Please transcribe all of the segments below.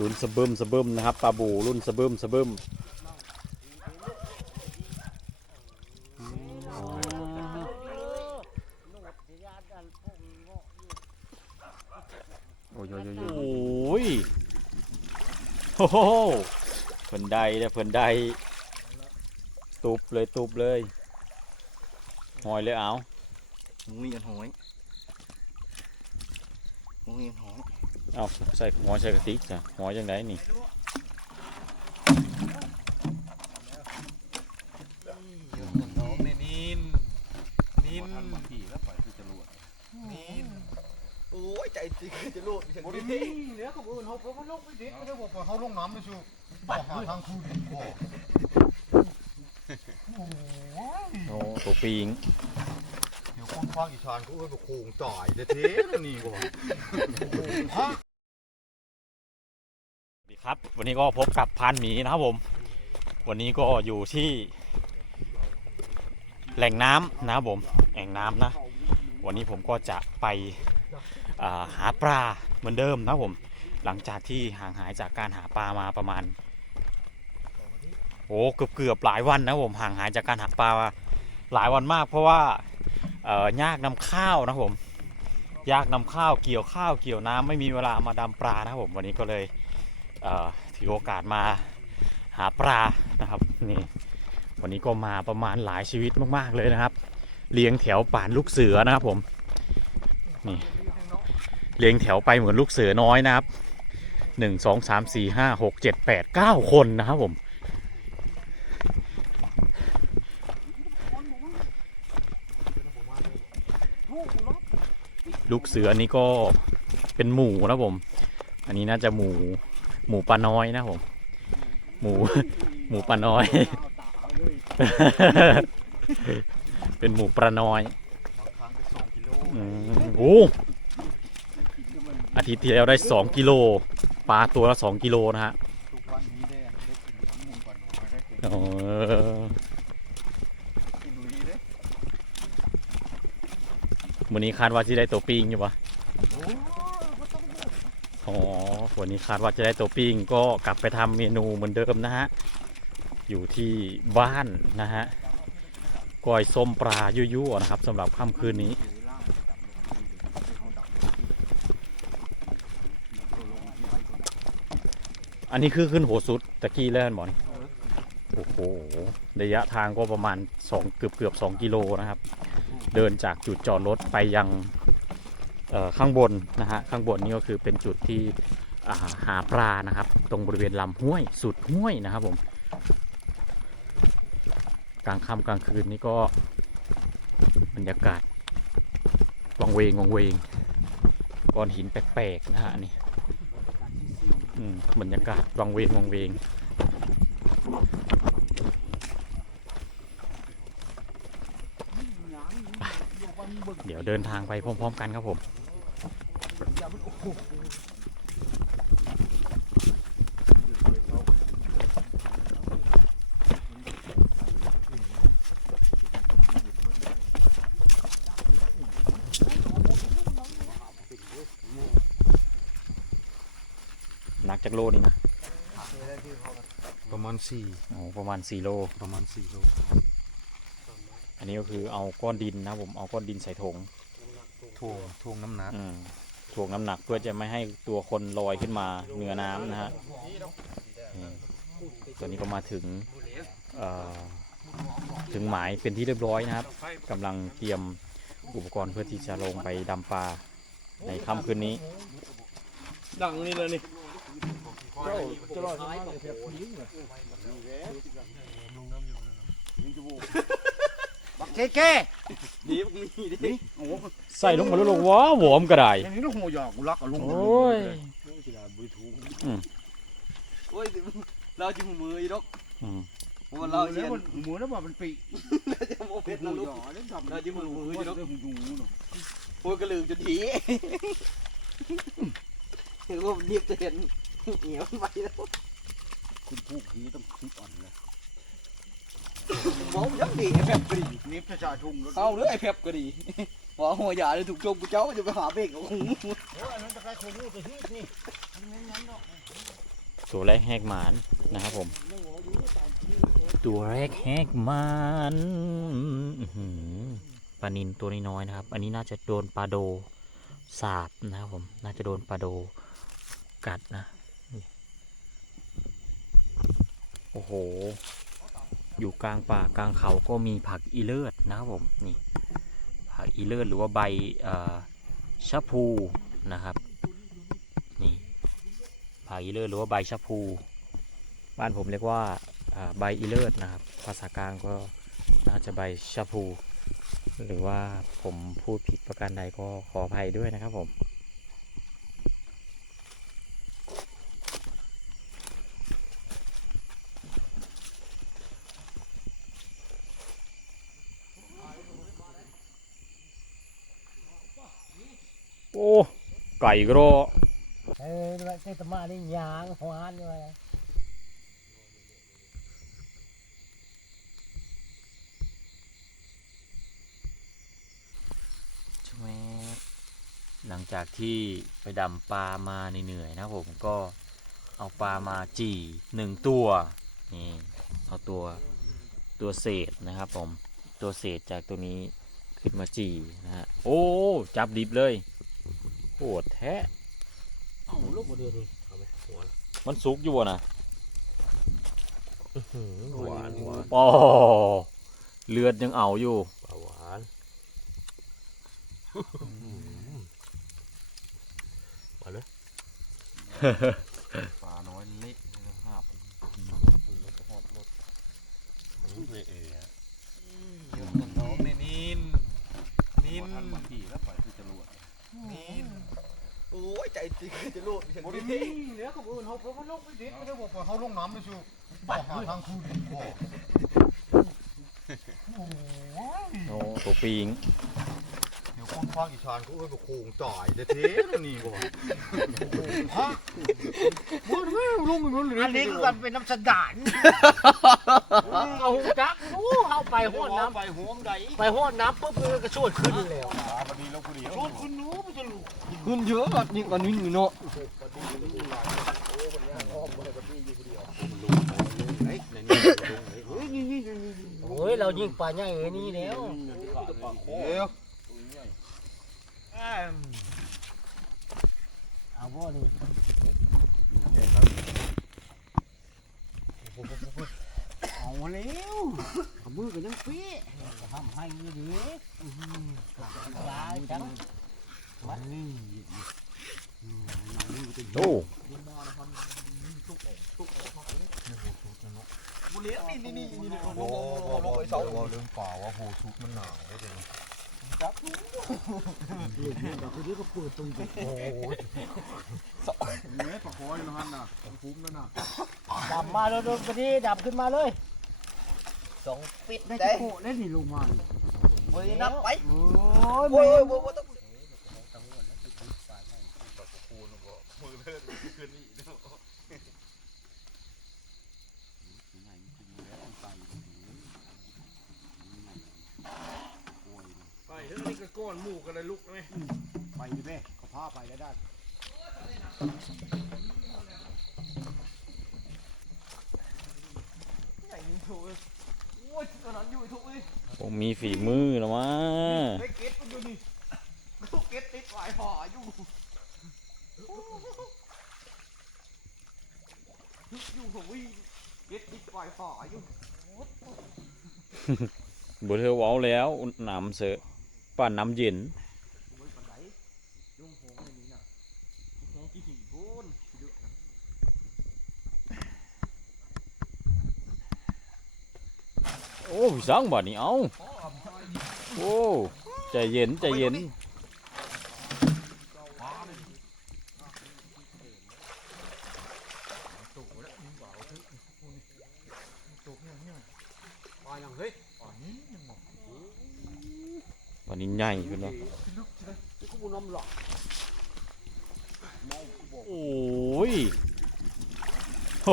ลุ้นสะบึมสะบึมนะครับปลาบูรุ่นสะบึมสะบึมโอ้ยโอ้ยโอ้ยโอ้ยโอ้โหเพิ่นใดเลยเพิ่นใดตุบเลยตุบเลยหอยเลยเอา มุ้ยอันหอยมุ้ยอันหอย เอาใส่หอยใส่กระติกจ้ะหอยยังไงนี่น้องในนินนินทันบางทีแล้วปล่อยคือจะรวดนินโอ้ยใจจริงจะรูดฉันบริดิมีเหลือกับอื่นเขาเขาลงไปดิเขาจะบอกว่าเขาลงน้ำไม่ชูปหาทางคู่ดิโอ้โอ้ตัวปิงเดี๋ยวคนฟังอีสานเขาเอ้ยบอกโคงจ่ายเด้เท่นี่ก่อนฮะสวัสดีครับ วันนี้ก็พบกับพานหมีนะครับผม วันนี้ก็อยู่ที่ แหล่งน้ำนะครับผมแหล่งน้ำนะ วันนี้ผมก็จะไปาหาปลาเหมือนเดิมนะครับผม หลังจากที่ห่างหายจากการหาปลามาประมาณโอ้เกือบเกือบหลายวันนะครับผมห่างหายจากการหาปลามาหลายวันมาก เพราะว่ายากนำข้าวนะครับผมยากนำข้าวเกี่ยวข้าวเกี่ยวน้ำไม่มีเวลามาดำปลานะครับผมวันนี้ก็เลย ถือโอกาสมาหาปลานะครับนี่วันนี้ก็มาประมาณหลายชีวิตมากๆเลยนะครับ เลี้ยงแถวป่านลูกเสือนะครับผมนี่เลี้ยงแถวไปเหมือนลูกเสือน้อยนะครับหนึ่งสองสามสี่ห้าหกเจ็ดแปดเก้าคนนะครับผมลูกเสือนี่ก็เป็นหมูนะครับผม อันนี้น่าจะหมู หมูปลาน้อยนะผม หมู หมูปลาน้อย เป็นหมูปลาน้อยองกิโลอืมโอ้อาทิตย์ที่แล้วได้สองกิโลปลาตัวละสองกิโลนะฮะวันนี้ได้ได้กินน้ำมูกก่อนน้อยได้กินเออกินลุยเด้วันนี้คาดว่าจะได้ตัวปิ้งอยู่ปะอ๋อ วันนี้คาดว่าจะได้ตัวปิ้งก็กลับไปทำเมนูเหมือนเดิมนะฮะ อยู่ที่บ้านนะฮะก้อยส้มปลายั่วๆนะครับสำหรับค่ำคืนนี้อันนี้คือขึ้นโหสุดตะกี้แล้วหมอนโอ้โห ระยะทางก็ประมาณ2เกือบเกือบ2กิโลนะครับ เดินจากจุดจอดรถไปยังข้างบนนะฮะ ข้างบนนี่ก็คือเป็นจุดที่ หาปลานะครับ ตรงบริเวณลำห้วยสุดห้วยนะครับผมกลางค่ำกลางคืนนี่ก็บรรยากาศวังเวงวังเวงก้อนหินแปลกๆนะฮะนี่บรรยากาศวังเวงวังเวงเดี๋ยวเดินทางไปพร้อม ๆ กันครับผม จากโลนี่นะประมาณสี่โอ้ประมาณ4โล ประมาณสี่โลอันนี้ก็คือเอาก้อนดินนะครับผมเอาก้อนดินใส่ถุงทวงทวงน้ำหนักอืมถ่วงน้ำหนักเพื่อจะไม่ให้ตัวคนลอยขึ้นมาเหนือน้ำนะฮะอืมตอนนี้ก็มาถึงเอ่อถึงหมายเป็นที่เรียบร้อยนะครับกำลังเตรียมอุปกรณ์เพื่อที่จะลงไปดำปลาในค่ำคืนนี้ ดังนี่เลยนี่ จะรอดเก๊เก๊ดีมึงมีดิโอ้โหใส่ลงมาแล้วลงว้าหวอมก็ได้อย่างนี้ลูกหัวหยอกกูรักเอาลุงโอ้ยโอ้ยเราจะมืออีดอกอืมว่าเราเนี่ยนมันหมูแล้วมันปีเราจะโมเรเราลูกเราจะมือมืออีดอกโอ้ยกระลืมจนทีถือว่าเนียบจะเห็น เหี่ยวไปแล้วคุณผู้ผีต้องคิดอ่อนเลยบอกยักดีไอ้แพบก็ดีนิฟจะจ่าทุ่งรถเอาหรือไอ้แพบก็ดีว่าหัวหยาเลยถูกโจมกูเจ้าจะไปหาเบรกกับหูโอ้ยอันนั้นจะใครโคงูตัวที่นี่ตัวแรกแหกหมานนะครับผม ตัวแรกแหกหมานอื้อหือปลานินตัวน้อยๆนะครับ อันนี้น่าจะโดนปลาโดสาบนะครับผม น่าจะโดนปลาโดกัดนะนี่ โอ้โห อยู่กลางป่ากลางเขาก็มีผักอีเลิศนะครับผมนี่ผักอีเลิศหรือว่าใบชะพูนะครับนี่ผักอีเลิศหรือว่าใบชะพู บ้านผมเรียกว่าอ่าใบอีเลิศนะครับ ภาษากลางก็น่าจะใบชะพู หรือว่าผมพูดผิดประการใดก็ขออภัยด้วยนะครับผม โอ้ ไก่กรอเออเตตมานี่ยางหวานเลยใช่ไหมหลังจากที่ไปดำปลามาเหนื่อยๆนะครับผมก็เอาปลามาจี่หนึ่งตัวนี่เอาตัวตัวเศษนะครับผมตัวเศษจากตัวนี้ขึ้นมาจี่นะฮะโอ้จับดิบเลย โหดแท้เอาลูกบ่เดียวดิมันสุกอยู่บ่นะหวานหวานปอเลือดยังเอาอยู่ ปลาหวานมาเลยปลาน้อยเล็กนะครับหอบรถเละเอะน้องเนี่ยนินนินทันบางทีแล้วปล่อยที่จะรวด นินโอ้ยใจจริงจะรูดฉันบริดิมีเหลือกับอื่นเขาเพราะว่าลงไปเด็ดไม่ได้บอกว่าเขาลงน้ำไม่ชูปหาทางคืนบอกโอ้ตัวปิงเดี๋ยวคนฟังอีชานเขาเอ้ยบอกโคงจ่อยเด็ดเท่นี่บอกฮะมันไม่ลงมันเลยอันนี้คือกันเป็นน้ำสดานเอาหูจักรู้เข้าไปห้อนน้ไปหัวมใดำไปห้อนน้ำปุ๊บมันก็ชวดขึ้นแล้วปลาพอดีแล้วพอดีแล้ว ชวดขึ้นนู้ มันจะลุกขึ้นเยอะแบบนี้กันนินเนาะโอ้ยเรายิงปลาใหญ่เอ้ยนี่แล้วเดี๋ยวเอาบ่นี่เอาแล้วเอามือกันยังเปี้ยทำให้ดีดีลาจัง โอ้บุเรียนี่นี่นี่นี่โอ้โหโอ้ลงโหไปเสาเรื่องป่าว่าโหชุกมันหนาวเลยลูกนี่ก็คือก็เปิดตรงนี้โอ้โหเม็ดปลาคอยนะฮันน่ะคุ้มแล้วนะดับมาแล้วโดนไปที่ดับขึ้นมาเลยสองปิดได้ได้โคได้นี่ลงมาโอ้ยนับไปโอ้ยโอ้ย โอ้ยต้องไปเฮ้ยนี่ก็ก้อนหมูกันเลยลุกไหมไปดิเบ้เขาพาไปแล้วได้ไหนยิงถูกเลยโอ้ยตอนนั้นอยู่ถูกเลยผมมีฝีมือแล้ววะไอ้เก็ตมันอยู่นี่กูเก็ตติดหวายห่ออยู่อยู่ผมวิ่งเก็ตติดหวายห่ออยู่ บเธอเว้าแล้วน้ำเสอะ ป่านน้ำเย็นโอ้สังบ่นี่เอาโอ้ใจเย็นใจเย็น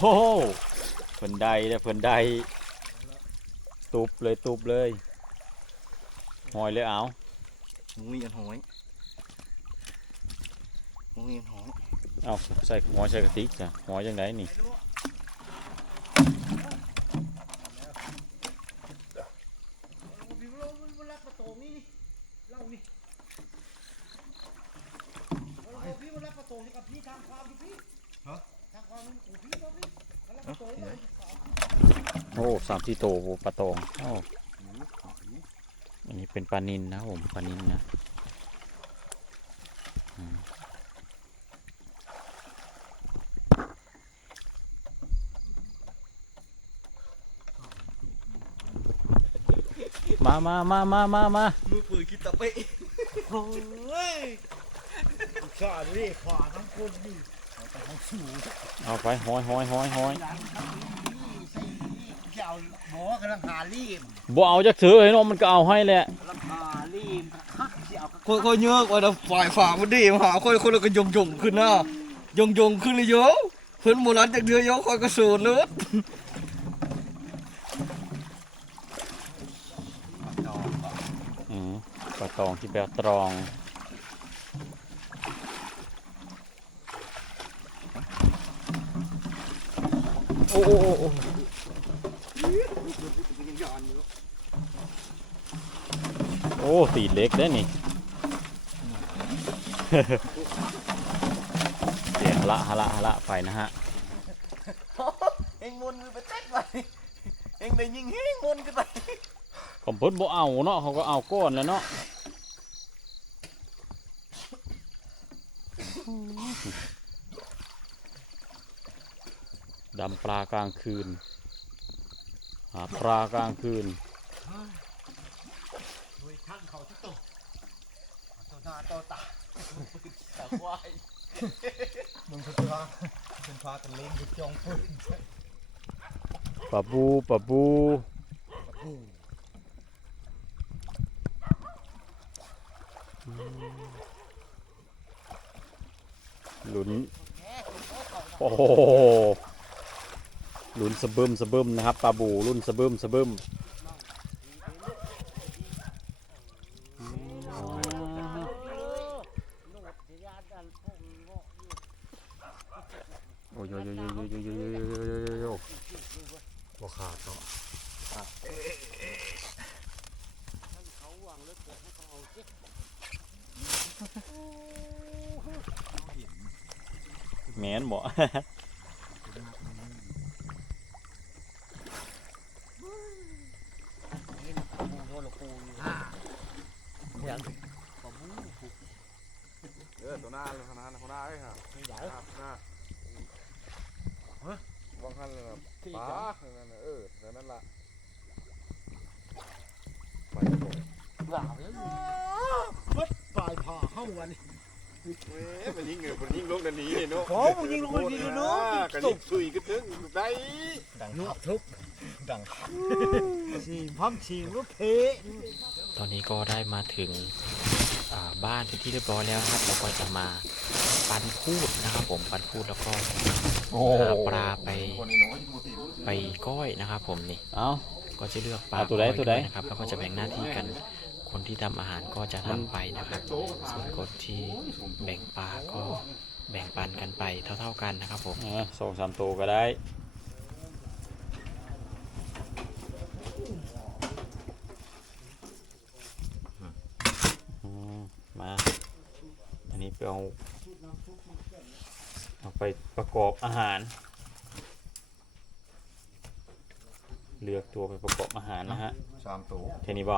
โหเพิ่นได้เพิ่นได้ตุบเลยตุบเลยหอยเลยเอามุ้ยอัหอยมุ้ยอัหอยเอาใส่หอยใส่กระติกจ้ะหอยยังไงนี่พี่มันรับประตูกับพี่ทำความพี่ฮะ โอ้สามที่โตปลาตองโอ้อันนี้เป็นปลานินนะครับผมปลานินนะอืมมามามามามามามือปืนคิดตะเปะโอ้ยขวาดิขวาทั้งคนดิแต่ทั้งสูง เอาไปห้อยห้อยห้อยห้อยหลังทั้งนี่ใส่นี่จะเอาหมอกำลังหารีมบ่เอาจักถือให้น้องมันก็เอาให้แหละกำลังหารีมคักจะเอาค่อยๆเยอะว่าแต่ฝ่ายฝ่ามันดีมาหาค่อยคนละก็ยงยงๆขึ้นนะยงยงๆขึ้นเลยโยเพิ่นโบราณจากเดือยโยค่อยก็สูดเลยอืมปลาตองที่แปลว่าตรอง อ้โอ้โอ้โอ้โอ้ตีเล็กได้นี่ เสียงละฮะละฮะละไปนะฮะ เองมุนไปเต้นไปเองได้ยิงเฮงมนกันไปผมเพิ่นบ่เอาเนาะเขาก็เอาก้อนแล้วเนาะ ดำปลากลางคืน หาปลากลางคืนโดยทั้งเขาที่โตตัวหน้าตัวตาตะควายมึงคือพาเป็นพากันเล่นคือจองปืนปะบูปะบูหลุนโอ้ ลุนสะบึมสะบึมนะครับปลาบูรุ่นสะบึมสะบึมโอ้ยโยโยโยโยโยโยโยโยโยโยโยบ่ขาดเนาะแมนบ่ เออตัวหน้าเลยตัวหน้าตัวหน้าเลยฮะหน้าหน้าบางคันเลยครับป๋านั่นน่ะเออนั่นล่ะไปบ่ ว่าแล้วมัดปลายผ่าเข้าวัน เว้ยมันยิงเงินมันยิงลงดันนี้เนาะ โอ้มันยิงลงมาดีเนาะกันยิงซุยกันถึงได้ดังทับทุกดังชีพัมชีรถเพตอนนี้ก็ได้มาถึงอ่าบ้านเป็นที่เรียบร้อยแล้วนะครับเราก็จะมาปันพูดนะครับ ผมปันพูดแล้วก็โอ้หาปลาไปไปก้อยนะครับ ผมนี่เอาก็จะเลือกปลาเอาตัวใดก้อยตัวใดวยนะครับ แล้วก็จะแบ่งหน้าที่กันคนที่ทำอาหารก็จะทำไปนะครับ ส่วนคนที่แบ่งปลาก็ แบ่งปันกันไปเท่า ๆกันนะครับผมเออสองสามตัวก็ได้ อืมมา อันนี้ไปเอาเอาไปประกอบอาหาร เลือกตัวไปประกอบอาหารนะฮะ สามตัว แค่นี้บ่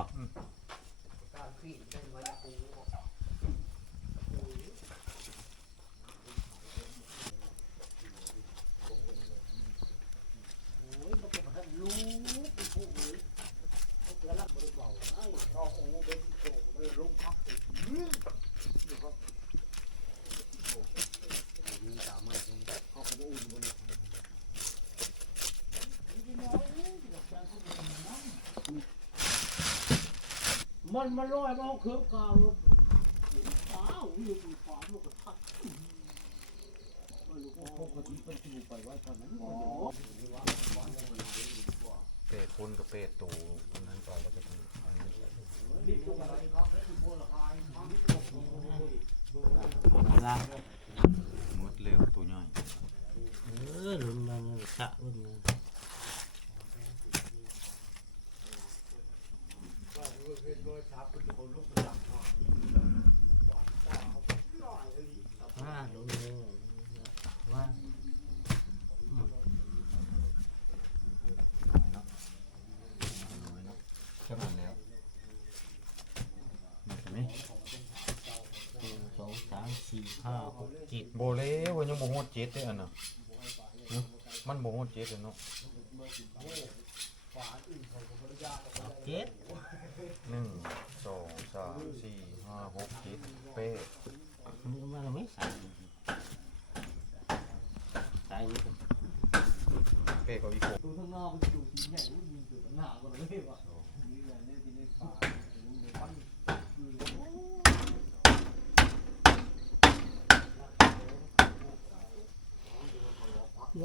มันลอยมาเอาเครื่องกาวอ้าวอยู่บนขวาลูกกระทักปกติเป็นจูไปไว้ตอนนั้นเป็ดคนกับเป็ดตูคนนั้นต่อแล้วก็เป็นอันนี้นะหมดเร็วตัวใหญ่เออลุนนั่นสะลุนนั่น ว่าลงเลยว่า แค่นั้นแล้ว เห็นไหม หนึ่งสองสามสี่ห้าหกเจ็ด โบเล่วันยังโบโหด เจ็ดเลยอันน่ะหึมันโบโหดเจ็ดเลยเนาะเจ็ดหนึ่งสองสามสี่ห้าหกเจ็ดเป๊ะมันมันไม่ใส่ใส่เป๊ะกว่าอีกโคดูข้างนอกมันดูสีใหญ่มีจุดหนากันเลยว่ะ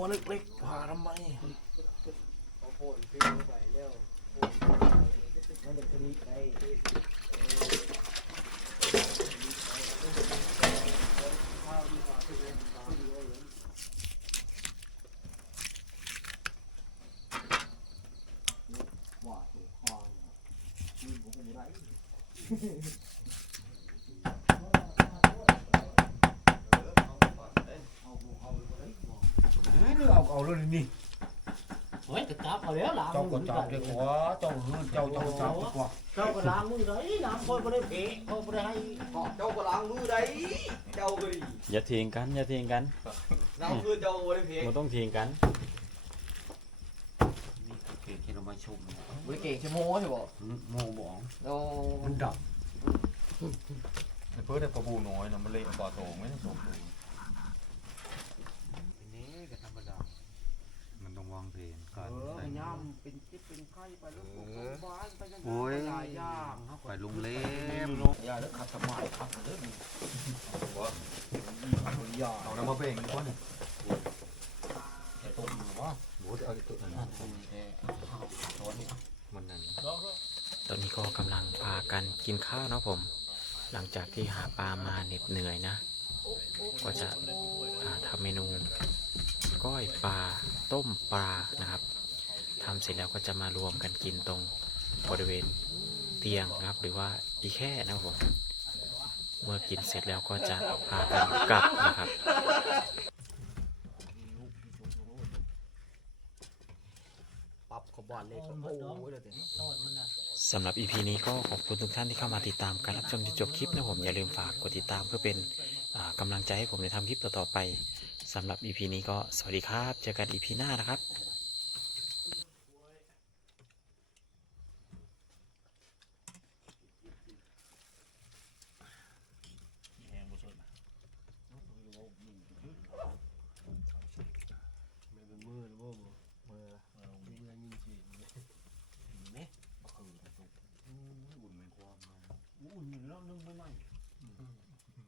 หัวเล็กๆพาทำไม เอาเอาเลยนี่ โอ้ยจะจับเอาแล้วล้าง เจ้าก็จับเลยขวาเจ้าเฮือเจ้าเจ้าจับดีกว่า เจ้าก็ล้างมือเลยล้างคนไม่ได้เพะเขาไม่ได้ให้ เจ้าก็ล้างมือได้เจ้าก็ดี อย่าทิ้งกันอย่าทิ้งกันล้างมือเจ้าบ่ได้เพลงมันต้องทิ้งกันเก่งที่เรามาชมบ่ได้เก่งใช่โมใช่บ่โมบองเรามันดับไอ้เพื่อได้ปลาบูน้อยนะมันเละปลาโตไม่ได้สมบูรณ์นี่ก็ธรรมดามันต้องวางเพลงการเออใส่ย่ำเป็นจิ๊บเป็นไข้ไปแล้วบ้านไปยังโอ้ยหลายอย่างไปลุงเล่มอย่าเลิกขัดสมาธิขัดเลิก เอาน้ำมาเบ่งก้อนแต่ต้มหรือว่าโอ้ยเอาตัวนั้นมันนั่นตอนนี้ก็กำลังพากันกินข้าวนะผม หลังจากที่หาปลามาเหน็ดเหนื่อยนะ ก็จะทำเมนู ก้อยปลาต้มปลานะครับทำเสร็จแล้วก็จะมารวมกันกินตรงบริเวณเตียงนะครับ หรือว่าอีแค่นะครับผม เมื่อกินเสร็จแล้วก็จะพากันกลับนะครับสำหรับ EP นี้ก็ขอบคุณทุกท่านที่เข้ามาติดตามการรับชมจนจบคลิปนะผมอย่าลืมฝากกดติดตามเพื่อเป็นกำลังใจให้ผมในทำคลิปต่อๆไปสำหรับ EP นี้ก็สวัสดีครับ เจอกัน EP หน้านะครับ